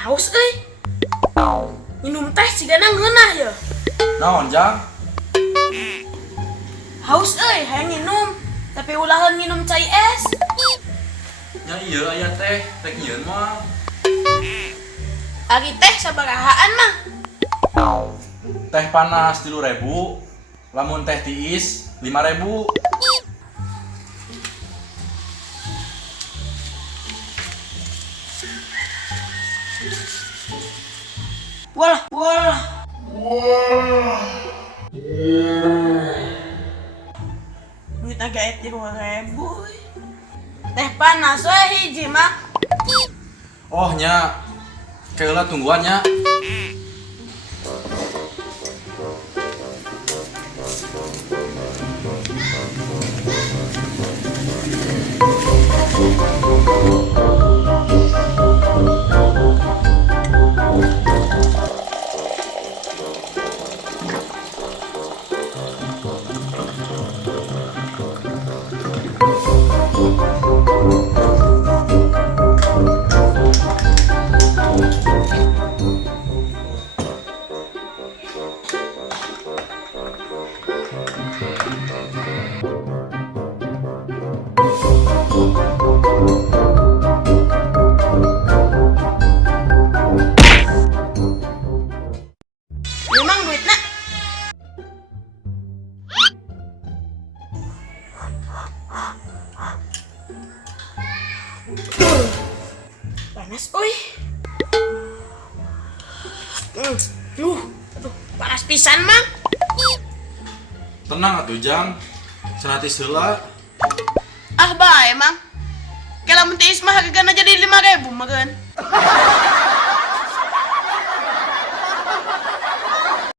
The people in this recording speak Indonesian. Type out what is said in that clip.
Haus minum teh sigana ngeunah ya. Naon Jang? Haus hayang minum, tapi ulahan minum cai es. Ya iya aya teh nyieun mah. Ari teh sabarahaan mah? Teh panas 3.000, lamun teh tiis 5.000. Walah. Duit agak 2.000. Teh panas hiji mah. Oh nya, keula tungguannya. Memang duitna. Panas aduh, panas pisan mah. Tenang atuh Jang, senatis heula. Ah bae emang. Kalau mun tiis mah hargana jadi 5.000 meureun.